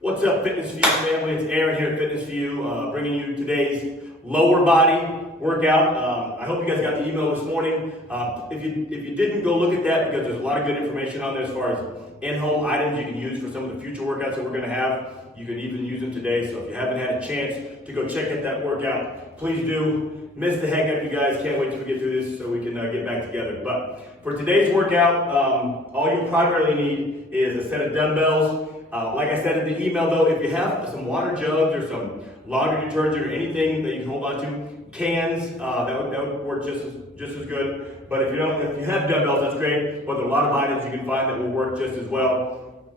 What's up, Fitness For You family? It's Aaron here at Fitness For You, bringing you today's lower body workout. I hope you guys got the email this morning. If you didn't, go look at that because there's a lot of good information on there as far as in-home items you can use for some of the future workouts that we're going to have. You can even use them today. So if you haven't had a chance to go check out that workout, please do. Miss the heck out of you guys. Can't wait till we get through this so we can get back together. But for today's workout, all you primarily need is a set of dumbbells. Like I said in the email though, if you have some water jugs or some laundry detergent or anything that you can hold on to, cans, that would work just as good. But if you have dumbbells, that's great. But there are a lot of items you can find that will work just as well.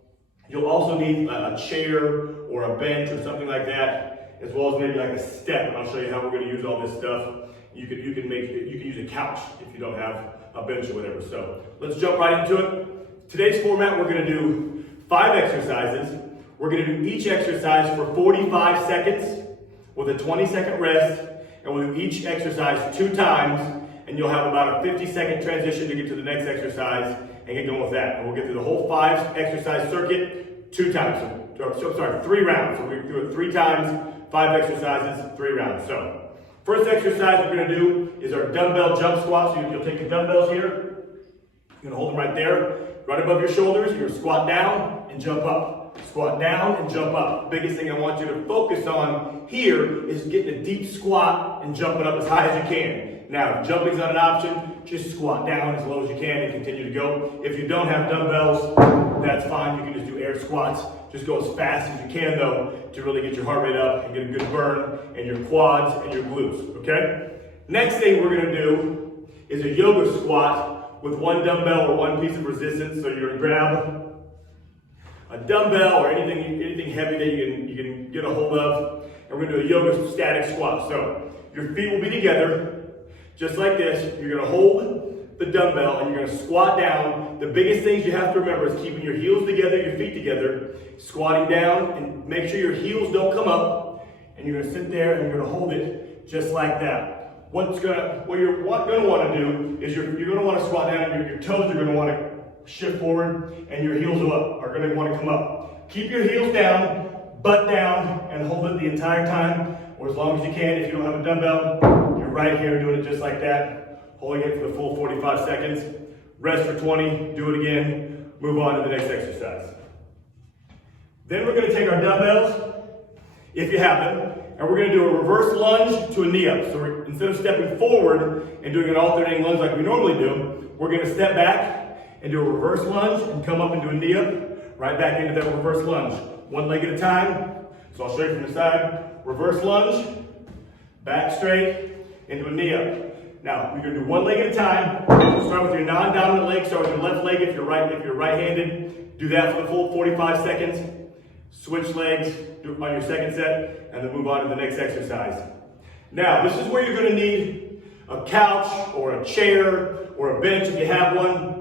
You'll also need a chair or a bench or something like that, as well as maybe like a step. And I'll show you how we're going to use all this stuff. You can use a couch if you don't have a bench or whatever. So let's jump right into it. Today's format, we're going to do 5 exercises. We're going to do each exercise for 45 seconds with a 20-second rest, and we'll do each exercise 2 times, and you'll have about a 50-second transition to get to the next exercise and get going with that. And we'll get through the whole 5 exercise circuit 2 times. So 3 rounds. So we're going to do it 3 times, 5 exercises, 3 rounds. So first exercise we're going to do is our dumbbell jump squat. So you'll take your dumbbells here. You're going to hold them right there, right above your shoulders. You're going to squat down and jump up. Squat down and jump up. The biggest thing I want you to focus on here is getting a deep squat and jumping up as high as you can. Now, if jumping's not an option, just squat down as low as you can and continue to go. If you don't have dumbbells, that's fine. You can just do air squats. Just go as fast as you can though to really get your heart rate up and get a good burn in your quads and your glutes, okay? Next thing we're gonna do is a yoga squat with 1 dumbbell or 1 piece of resistance. So you're gonna grab a dumbbell or anything heavy that you can get a hold of, and we're gonna do a yoga static squat. So your feet will be together, just like this. You're gonna hold the dumbbell and you're gonna squat down. The biggest things you have to remember is keeping your heels together, your feet together, squatting down, and make sure your heels don't come up, and you're gonna sit there and you're gonna hold it just like that. What you're gonna wanna do is you're gonna wanna squat down, and your toes are gonna wanna shift forward, and your heels are going to want to come up. Keep your heels down, butt down, and hold it the entire time, or as long as you can. If you don't have a dumbbell, you're right here doing it just like that, holding it for the full 45 seconds. Rest for 20, do it again, move on to the next exercise. Then we're going to take our dumbbells, if you have them, and we're going to do a reverse lunge to a knee up. So instead of stepping forward and doing an alternating lunge like we normally do, we're going to step back and do a reverse lunge and come up and do a knee up, right back into that reverse lunge. 1 leg at a time. So I'll show you from the side. Reverse lunge, back straight, into a knee up. Now, you're gonna do 1 leg at a time. Start with your non-dominant leg, start with your left leg if you're right-handed. Do that for the full 45 seconds. Switch legs, do it on your second set, and then move on to the next exercise. Now, this is where you're gonna need a couch or a chair or a bench if you have one.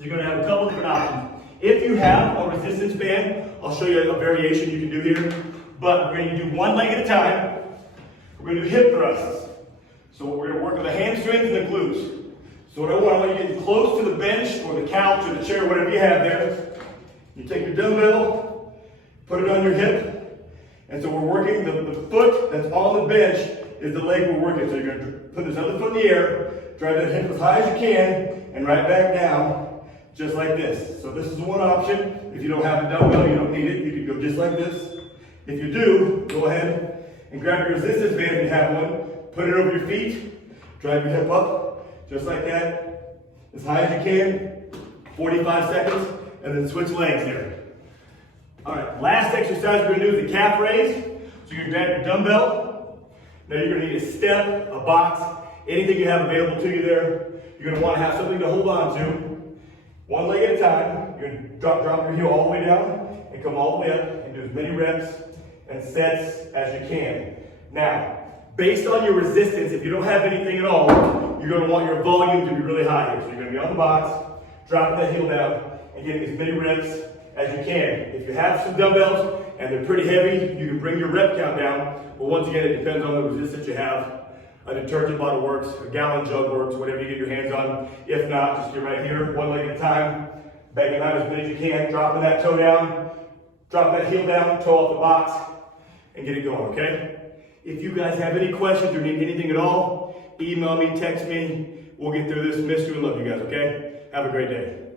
You're going to have a couple different options. If you have a resistance band, I'll show you a variation you can do here. But we're going to do 1 leg at a time. We're going to do hip thrusts. So we're going to work on the hamstrings and the glutes. So what I want you to get close to the bench or the couch or the chair, whatever you have there. You take your dumbbell, put it on your hip. And so we're working the foot that's on the bench is the leg we're working. So you're going to put this other foot in the air, drive that hip as high as you can, and right back down. Just like this. So this is one option. If you don't have a dumbbell, you don't need it. You can go just like this. If you do, go ahead and grab your resistance band if you have one. Put it over your feet. Drive your hip up, just like that. As high as you can. 45 seconds, and then switch legs here. All right, last exercise we're going to do is the calf raise. So you're going to grab your dumbbell. Now you're going to need a step, a box, anything you have available to you there. You're going to want to have something to hold on to. 1 leg at a time. You're going to drop your heel all the way down and come all the way up and do as many reps and sets as you can. Now, based on your resistance, if you don't have anything at all, you're going to want your volume to be really high here. So you're going to be on the box, dropping that heel down, and getting as many reps as you can. If you have some dumbbells and they're pretty heavy, you can bring your rep count down. But once again, it depends on the resistance you have. A detergent bottle works, a gallon jug works, whatever you get your hands on. If not, just get right here, 1 leg at a time, banging out as many as you can, dropping that toe down, Drop that heel down, toe off the box, and get it going, okay? If you guys have any questions or need anything at all, email me, text me. We'll get through this. Miss you and love you guys, okay? Have a great day.